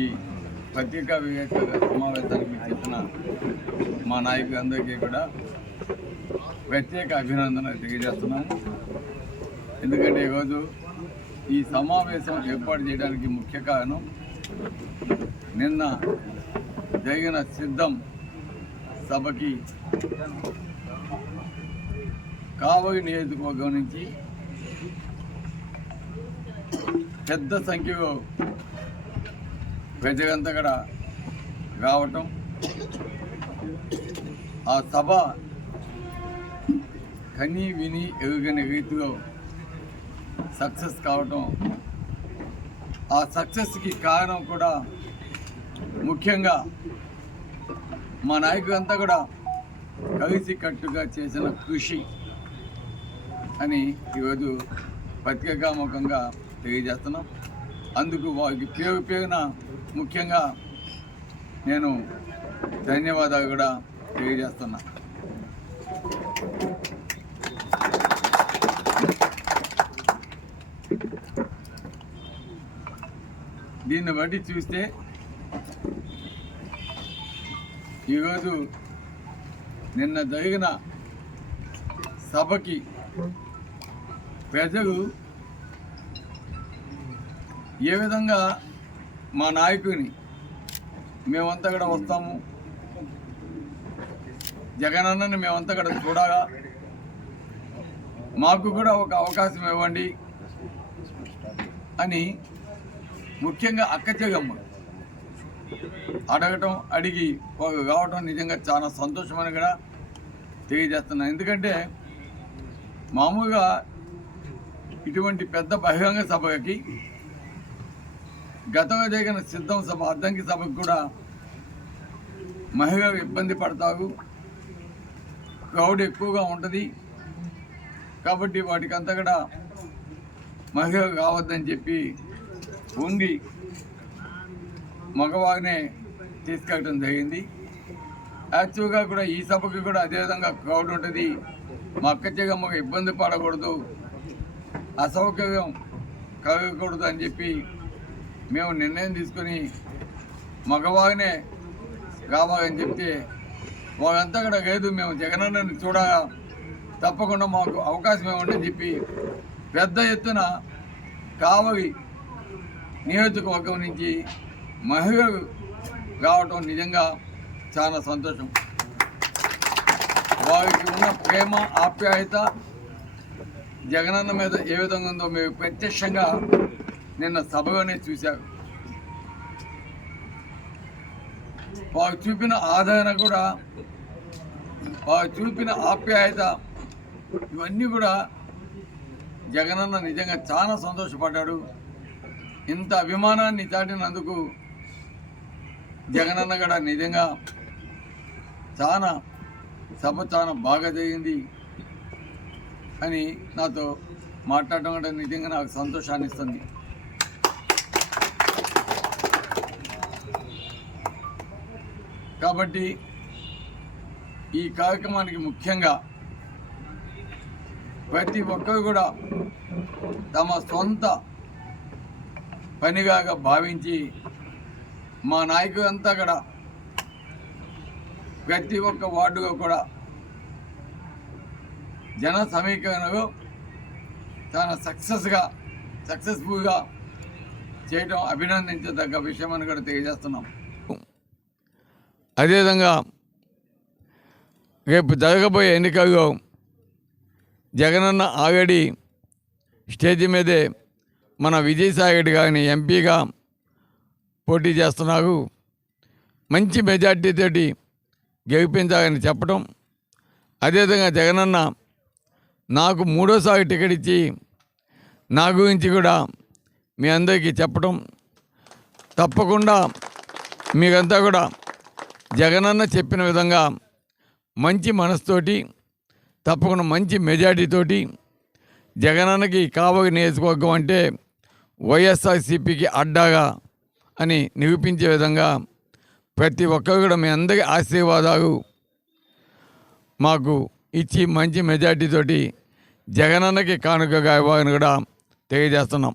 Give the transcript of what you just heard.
ఈ పత్రికా విలేకరుల సమావేశానికి చేసిన మా నాయకులందరికీ కూడా ప్రత్యేక అభినందనలు తెలియజేస్తున్నాను. ఎందుకంటే ఈరోజు ఈ సమావేశం ఏర్పాటు చేయడానికి ముఖ్య కారణం నిన్న జరిగిన సిద్ధం సభకి కావలి నియోజకవర్గం నుంచి పెద్ద సంఖ్యలో ప్రజలంతా కూడా రావటం, ఆ సభ కని విని ఎరుగని రీతిలో సక్సెస్ కావటం, ఆ సక్సెస్కి కారణం కూడా ముఖ్యంగా మా నాయకులంతా కూడా కలిసి కట్టుగా చేసిన కృషి అని ఈరోజు పత్రికాముఖంగా తెలియజేస్తున్నాం. అందుకు వారికి పేరు పేరున ముఖ్యంగా నేను ధన్యవాదాలు కూడా తెలియజేస్తున్నా. దీన్ని బట్టి చూస్తే ఈరోజు నిన్న జరిగిన సభకి ప్రజలు ఏ విధంగా మా నాయకుని మేమంతా కూడా వస్తాము, జగనన్నని మేమంతా కూడా చూడాలా, మాకు కూడా ఒక అవకాశం ఇవ్వండి అని ముఖ్యంగా అక్క చెగమ్మ అడగటం, అడిగి రావటం నిజంగా చాలా సంతోషమని కూడా తెలియజేస్తున్నాను. ఎందుకంటే మామూలుగా ఇటువంటి పెద్ద బహిరంగ సభకి గతంలో జరిగిన సిద్ధం సభ, అద్దంకి సభకు కూడా మహిళలు ఇబ్బంది పడతారు, క్రౌడ్ ఎక్కువగా ఉంటుంది. కాబట్టి వాటికంతా కూడా మహిళలు కావద్దని చెప్పి ఉండి మగవారినే తీసుకెళ్ళడం జరిగింది. యాక్చువల్గా కూడా ఈ సభకి కూడా అదేవిధంగా క్రౌడ్ ఉంటుంది, మా అక్క చెగమ్మకు ఇబ్బంది పడకూడదు, అసౌకర్యం కలగకూడదు అని చెప్పి మేము నిర్ణయం తీసుకొని మగవారినే కావాలని చెప్తే వాళ్ళంతా కూడా లేదు, మేము జగనన్నని చూడగా తప్పకుండా మాకు అవకాశం ఇవ్వండి అని చెప్పి పెద్ద ఎత్తున కావలి నియోజకవర్గం నుంచి మహిళలు రావటం నిజంగా చాలా సంతోషం. వారికి ఉన్న ప్రేమ ఆప్యాయత జగనన్న మీద ఏ విధంగా ఉందో మేము ప్రత్యక్షంగా నిన్న సభలోనే చూశారు. వారు చూపిన ఆదరణ కూడా, వారు చూపిన ఆప్యాయత, ఇవన్నీ కూడా జగనన్న నిజంగా చాలా సంతోషపడ్డాడు. ఇంత అభిమానాన్ని చాటినందుకు జగనన్న కూడా నిజంగా చాలా సభ చాలా బాగా జరిగింది అని నాతో మాట్లాడటం అంటే నిజంగా నాకు సంతోషాన్ని ఇస్తుంది. కాబట్టి ఈ కార్యక్రమానికి ముఖ్యంగా ప్రతి ఒక్కరు కూడా తమ సొంత పనిగా భావించి మా నాయకులంతా కూడా ప్రతి ఒక్క వార్డుగా కూడా జన సమీకరణలో చాలా సక్సెస్ఫుల్గా చేయడం అభినందించదగ్గ విషయం అని కూడా తెలియజేస్తున్నాం. అదేవిధంగా రేపు జరగబోయే ఎన్నికల్లో జగనన్న ఆల్రెడీ స్టేజ్ మీదే మన విజయసాయి రెడ్డి గారిని ఎంపీగా పోటీ చేస్తున్నారు, మంచి మెజార్టీతోటి గెలిపించాలని చెప్పడం, అదేవిధంగా జగనన్న నాకు మూడోసారి టికెట్ ఇచ్చి నా గురించి కూడా మీ అందరికీ చెప్పడం, తప్పకుండా మీరంతా కూడా జగనన్న చెప్పిన విధంగా మంచి మనసుతోటి తప్పకుండా మంచి మెజార్టీతోటి జగనన్నకి కావలి నియోజకవర్గం అంటే వైఎస్ఆర్సీపీకి అడ్డాగా అని నిరూపించే విధంగా ప్రతి ఒక్కరు కూడా మీ అందరి ఆశీర్వాదాలు మాకు ఇచ్చి మంచి మెజార్టీతోటి జగనన్నకి కానుకగా ఇవ్వాలని కూడా తెలియజేస్తున్నాం.